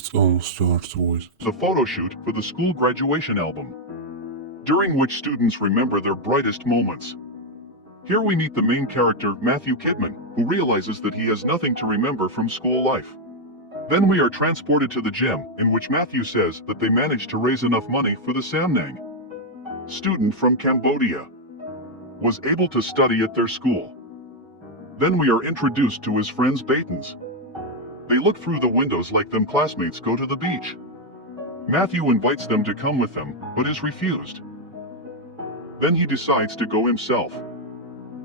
It's almost starts, boys. The photo shoot for the school graduation album, during which students remember their brightest moments. Here we meet the main character, Matthew Kidman, who realizes that he has nothing to remember from school life. Then we are transported to the gym, in which Matthew says that they managed to raise enough money for the Samnang student from Cambodia was able to study at their school. Then we are introduced to his friends Batons. They look through the windows like them classmates go to the beach. Matthew invites them to come with him, but is refused. Then he decides to go himself.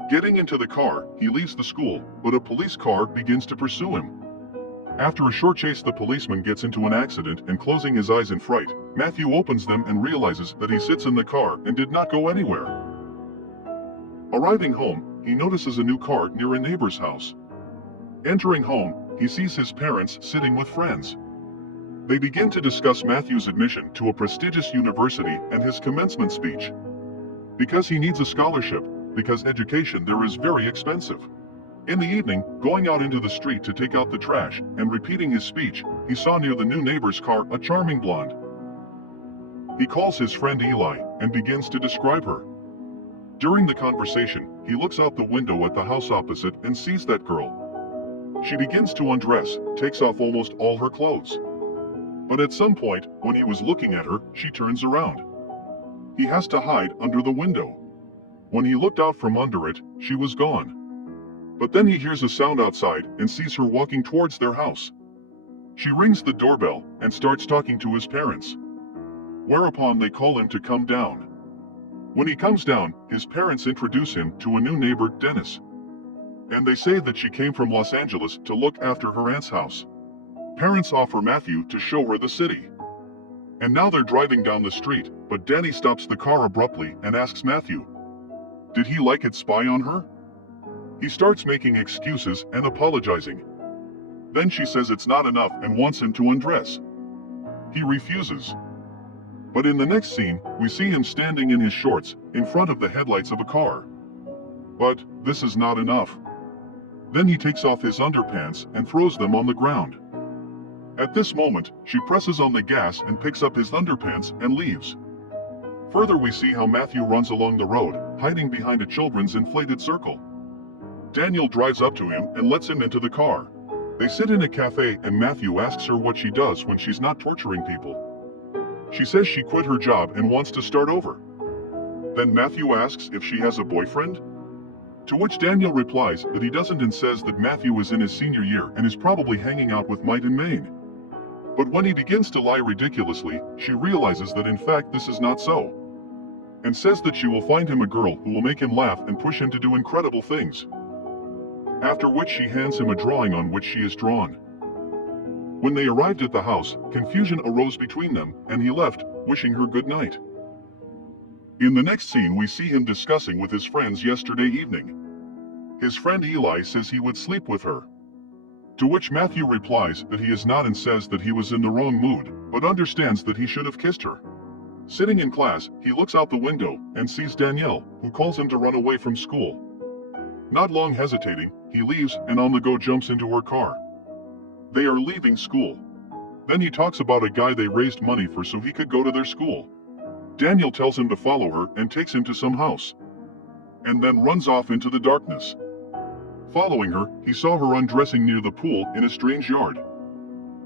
Getting into the car, he leaves the school, but a police car begins to pursue him. After a short chase, the policeman gets into an accident and, closing his eyes in fright, Matthew opens them and realizes that he sits in the car and did not go anywhere. Arriving home, he notices a new car near a neighbor's house. Entering home, he sees his parents sitting with friends. They begin to discuss Matthew's admission to a prestigious university and his commencement speech. Because he needs a scholarship, because education there is very expensive. In the evening, going out into the street to take out the trash and repeating his speech, he saw near the new neighbor's car a charming blonde. He calls his friend Eli and begins to describe her. During the conversation, he looks out the window at the house opposite and sees that girl. She begins to undress, takes off almost all her clothes. But at some point, when he was looking at her, she turns around. He has to hide under the window. When he looked out from under it, she was gone. But then he hears a sound outside and sees her walking towards their house. She rings the doorbell and starts talking to his parents. Whereupon they call him to come down. When he comes down, his parents introduce him to a new neighbor, Dennis. And they say that she came from Los Angeles to look after her aunt's house. Parents offer Matthew to show her the city. And now they're driving down the street, but Danny stops the car abruptly and asks Matthew, did he like it spy on her? He starts making excuses and apologizing. Then she says it's not enough and wants him to undress. He refuses. But in the next scene, we see him standing in his shorts in front of the headlights of a car. But this is not enough. Then he takes off his underpants and throws them on the ground. At this moment, she presses on the gas and picks up his underpants and leaves. Further, we see how Matthew runs along the road, hiding behind a children's inflated circle. Daniel drives up to him and lets him into the car. They sit in a cafe and Matthew asks her what she does when she's not torturing people. She says she quit her job and wants to start over. Then Matthew asks if she has a boyfriend, to which Daniel replies that he doesn't and says that Matthew is in his senior year and is probably hanging out with Might and Main. But when he begins to lie ridiculously, she realizes that in fact this is not so, and says that she will find him a girl who will make him laugh and push him to do incredible things. After which she hands him a drawing on which she is drawn. When they arrived at the house, confusion arose between them, and he left, wishing her good night. In the next scene we see him discussing with his friends yesterday evening. His friend Eli says he would sleep with her. To which Matthew replies that he is not and says that he was in the wrong mood, but understands that he should have kissed her. Sitting in class, he looks out the window and sees Danielle, who calls him to run away from school. Not long hesitating, he leaves and on the go jumps into her car. They are leaving school. Then he talks about a guy they raised money for so he could go to their school. Daniel tells him to follow her and takes him to some house, and then runs off into the darkness. Following her, he saw her undressing near the pool in a strange yard.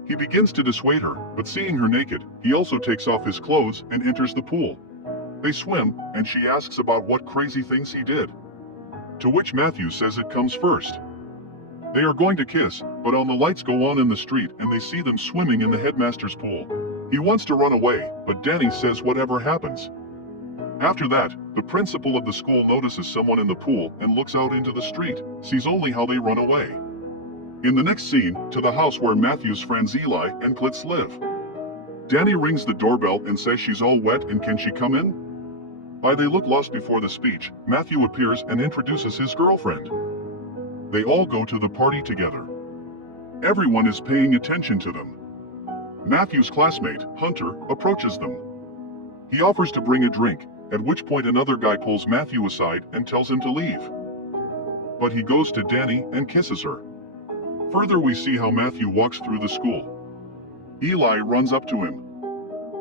He begins to dissuade her, but seeing her naked, he also takes off his clothes and enters the pool. They swim, and she asks about what crazy things he did. To which Matthew says it comes first. They are going to kiss, but the lights go on in the street and they see them swimming in the headmaster's pool. He wants to run away, but Danny says whatever happens. After that, the principal of the school notices someone in the pool and looks out into the street, sees only how they run away. In the next scene, to the house where Matthew's friends Eli and Klitz live. Danny rings the doorbell and says she's all wet and can she come in? They look lost before the speech. Matthew appears and introduces his girlfriend. They all go to the party together. Everyone is paying attention to them. Matthew's classmate, Hunter, approaches them. He offers to bring a drink, at which point another guy pulls Matthew aside and tells him to leave. But he goes to Danny and kisses her. Further, we see how Matthew walks through the school. Eli runs up to him.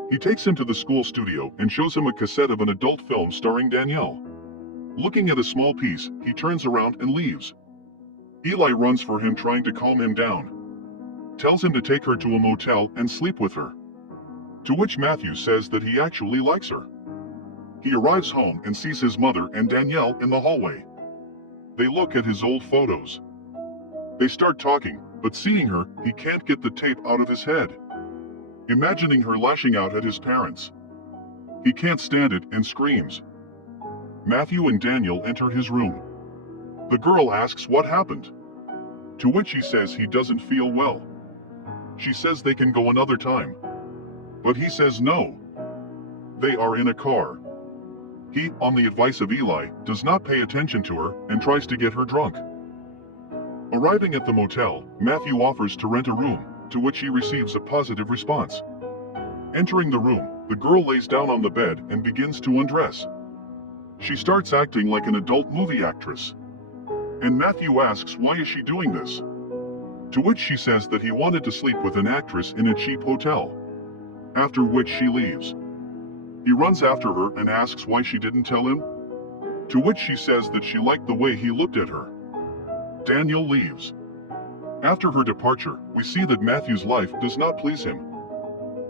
He takes him to the school studio and shows him a cassette of an adult film starring Danielle. Looking at a small piece, he turns around and leaves. Eli runs for him, trying to calm him down. Tells him to take her to a motel and sleep with her. To which Matthew says that he actually likes her. He arrives home and sees his mother and Danielle in the hallway. They look at his old photos. They start talking, but seeing her, he can't get the tape out of his head. Imagining her lashing out at his parents. He can't stand it and screams. Matthew and Daniel enter his room. The girl asks what happened. To which he says he doesn't feel well. She says they can go another time. But he says no. They are in a car. He, on the advice of Eli, does not pay attention to her and tries to get her drunk. Arriving at the motel, Matthew offers to rent a room, to which he receives a positive response. Entering the room, the girl lays down on the bed and begins to undress. She starts acting like an adult movie actress. And Matthew asks why is she doing this? To which she says that he wanted to sleep with an actress in a cheap hotel. After which she leaves. He runs after her and asks why she didn't tell him. To which she says that she liked the way he looked at her. Daniel leaves. After her departure, we see that Matthew's life does not please him.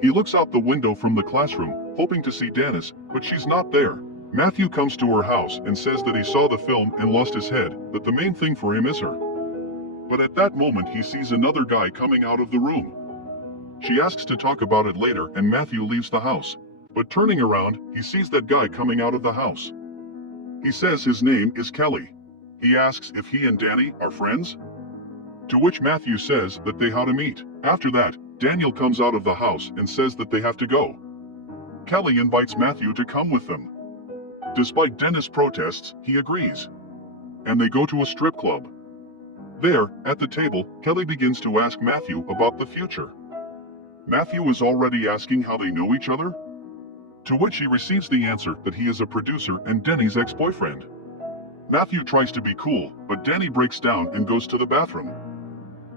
He looks out the window from the classroom, hoping to see Dennis, but she's not there. Matthew comes to her house and says that he saw the film and lost his head, that the main thing for him is her. But at that moment he sees another guy coming out of the room. She asks to talk about it later and Matthew leaves the house. But turning around, he sees that guy coming out of the house. He says his name is Kelly. He asks if he and Danny are friends. To which Matthew says that they how to meet. After that, Daniel comes out of the house and says that they have to go. Kelly invites Matthew to come with them. Despite Dennis' protests, he agrees. And they go to a strip club. There, at the table, Kelly begins to ask Matthew about the future. Matthew is already asking how they know each other. To which he receives the answer that he is a producer and Denny's ex-boyfriend. Matthew tries to be cool, but Danny breaks down and goes to the bathroom.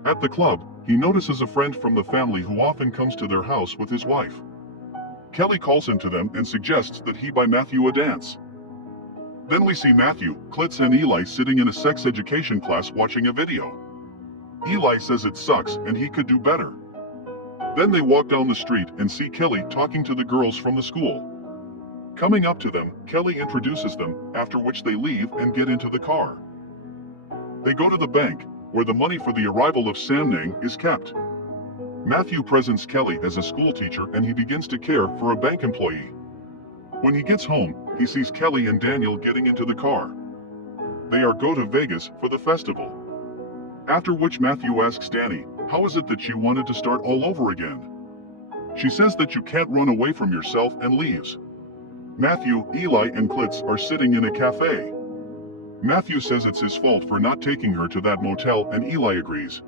At the club, he notices a friend from the family who often comes to their house with his wife. Kelly calls him to them and suggests that he buy Matthew a dance. Then we see Matthew, Klitz and Eli sitting in a sex education class watching a video. Eli says it sucks and he could do better. Then they walk down the street and see Kelly talking to the girls from the school. Coming up to them, Kelly introduces them, after which they leave and get into the car. They go to the bank, where the money for the arrival of Sam Nang is kept. Matthew presents Kelly as a school teacher and he begins to care for a bank employee. When he gets home, he sees Kelly and Daniel getting into the car. They are go to Vegas for the festival. After which Matthew asks Danny, how is it that you wanted to start all over again? She says that you can't run away from yourself and leaves. Matthew, Eli and Klitz are sitting in a cafe. Matthew says it's his fault for not taking her to that motel and Eli agrees.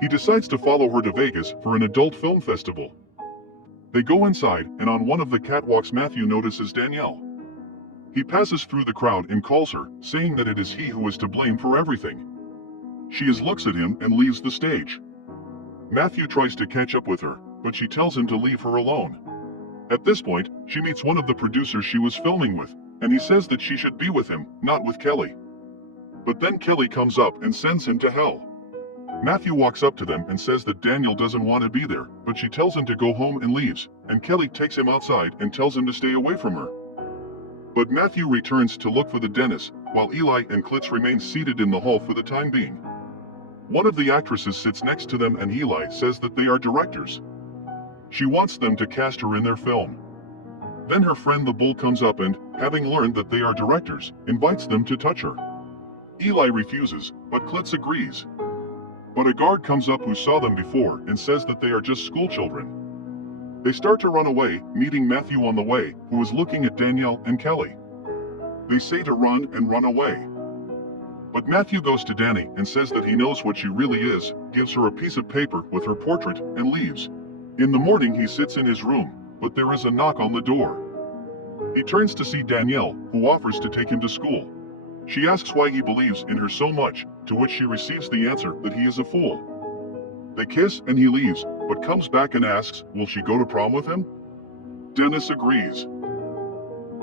He decides to follow her to Vegas for an adult film festival. They go inside and on one of the catwalks Matthew notices Danielle. He passes through the crowd and calls her, saying that it is he who is to blame for everything. She looks at him and leaves the stage. Matthew tries to catch up with her, but she tells him to leave her alone. At this point, she meets one of the producers she was filming with, and he says that she should be with him, not with Kelly. But then Kelly comes up and sends him to hell. Matthew walks up to them and says that Daniel doesn't want to be there, but she tells him to go home and leaves, and Kelly takes him outside and tells him to stay away from her. But Matthew returns to look for the dentist, while Eli and Klitz remain seated in the hall for the time being. One of the actresses sits next to them and Eli says that they are directors. She wants them to cast her in their film. Then her friend the bull comes up and, having learned that they are directors, invites them to touch her. Eli refuses, but Klitz agrees. But a guard comes up who saw them before and says that they are just schoolchildren. They start to run away, meeting Matthew on the way, who is looking at Danielle and Kelly. They say to run and run away. But Matthew goes to Danny and says that he knows what she really is, gives her a piece of paper with her portrait, and leaves. In the morning he sits in his room, but there is a knock on the door. He turns to see Danielle, who offers to take him to school. She asks why he believes in her so much, to which she receives the answer that he is a fool. They kiss and he leaves, but comes back and asks, will she go to prom with him? Dennis agrees.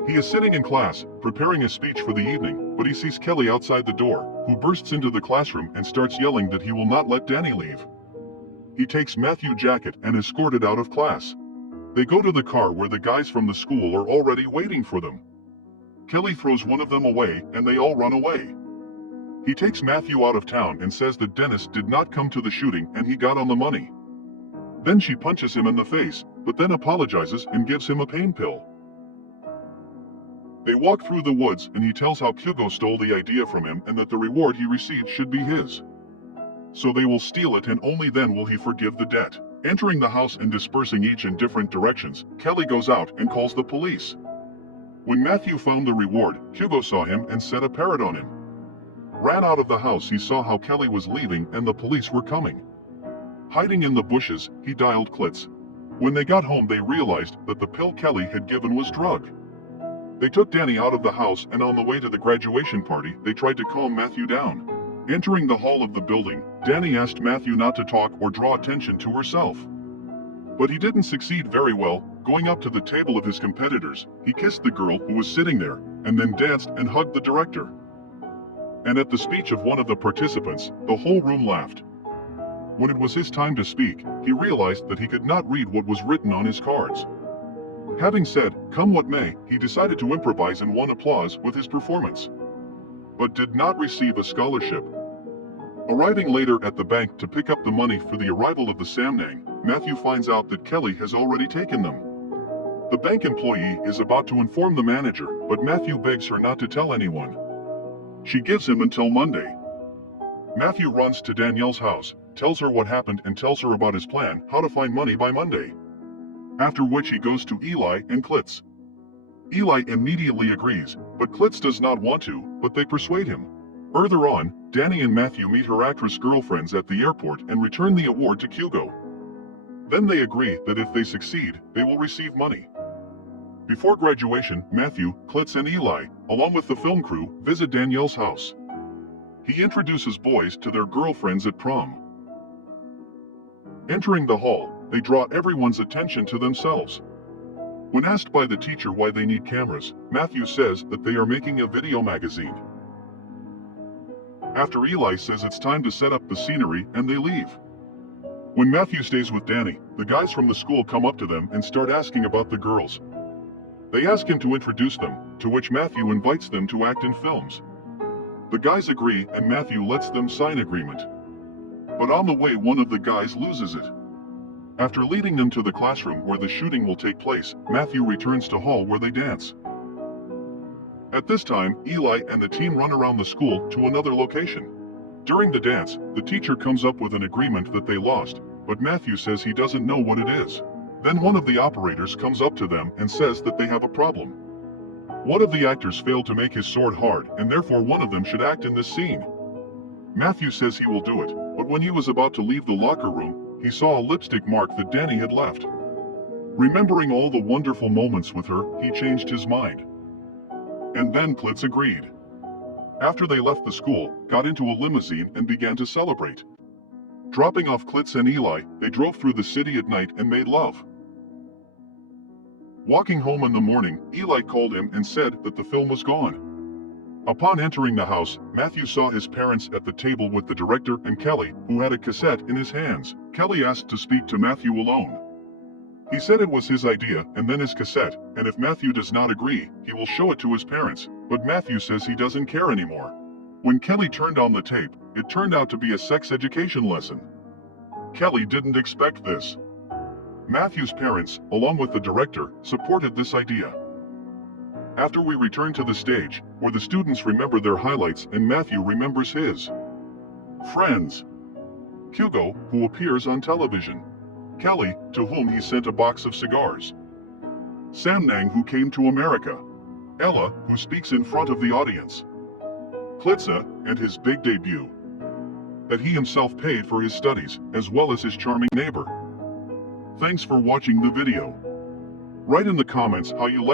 He is sitting in class, preparing a speech for the evening, but he sees Kelly outside the door, who bursts into the classroom and starts yelling that he will not let Danny leave. He takes Matthew's jacket and is escorted out of class. They go to the car where the guys from the school are already waiting for them. Kelly throws one of them away and they all run away. He takes Matthew out of town and says that Dennis did not come to the shooting and he got on the money. Then she punches him in the face, but then apologizes and gives him a pain pill. They walk through the woods and he tells how Hugo stole the idea from him and that the reward he received should be his. So they will steal it and only then will he forgive the debt. Entering the house and dispersing each in different directions, Kelly goes out and calls the police. When Matthew found the reward, Hugo saw him and set a parrot on him. Ran out of the house. He saw how Kelly was leaving and the police were coming. Hiding in the bushes, he dialed Klitz. When they got home they realized that the pill Kelly had given was drug. They took Danny out of the house and on the way to the graduation party they tried to calm Matthew down. Entering the hall of the building, Danny asked Matthew not to talk or draw attention to herself. But he didn't succeed very well. Going up to the table of his competitors, he kissed the girl who was sitting there, and then danced and hugged the director. And at the speech of one of the participants, the whole room laughed. When it was his time to speak, he realized that he could not read what was written on his cards. Having said, come what may, he decided to improvise and won applause with his performance, but did not receive a scholarship. Arriving later at the bank to pick up the money for the arrival of the Samnang, Matthew finds out that Kelly has already taken them. The bank employee is about to inform the manager, but Matthew begs her not to tell anyone. She gives him until Monday. Matthew runs to Danielle's house, tells her what happened and tells her about his plan, how to find money by Monday. After which he goes to Eli and Klitz. Eli immediately agrees, but Klitz does not want to, but they persuade him. Further on, Danny and Matthew meet her actress girlfriends at the airport and return the award to Hugo. Then they agree that if they succeed, they will receive money. Before graduation, Matthew, Klitz and Eli, along with the film crew, visit Danielle's house. He introduces boys to their girlfriends at prom. Entering the hall, they draw everyone's attention to themselves. When asked by the teacher why they need cameras, Matthew says that they are making a video magazine. After Eli says it's time to set up the scenery and they leave. When Matthew stays with Danny, the guys from the school come up to them and start asking about the girls. They ask him to introduce them, to which Matthew invites them to act in films. The guys agree and Matthew lets them sign agreement. But on the way one of the guys loses it. After leading them to the classroom where the shooting will take place, Matthew returns to hall where they dance. At this time, Eli and the team run around the school to another location. During the dance, the teacher comes up with an agreement that they lost, but Matthew says he doesn't know what it is. Then one of the operators comes up to them and says that they have a problem. One of the actors failed to make his sword hard and therefore one of them should act in this scene. Matthew says he will do it, but when he was about to leave the locker room, he saw a lipstick mark that Danny had left. Remembering all the wonderful moments with her, he changed his mind. And then Klitz agreed. After they left the school, got into a limousine and began to celebrate. Dropping off Klitz and Eli, they drove through the city at night and made love. Walking home in the morning, Eli called him and said that the film was gone. Upon entering the house, Matthew saw his parents at the table with the director and Kelly, who had a cassette in his hands. Kelly asked to speak to Matthew alone. He said it was his idea and then his cassette, and if Matthew does not agree, he will show it to his parents, but Matthew says he doesn't care anymore. When Kelly turned on the tape, it turned out to be a sex education lesson. Kelly didn't expect this. Matthew's parents, along with the director, supported this idea. After we return to the stage, where the students remember their highlights and Matthew remembers his friends. Hugo, who appears on television. Kelly, to whom he sent a box of cigars. Samnang, who came to America. Ella, who speaks in front of the audience. Klitza, and his big debut. That he himself paid for his studies, as well as his charming neighbor. Thanks for watching the video. Write in the comments how you like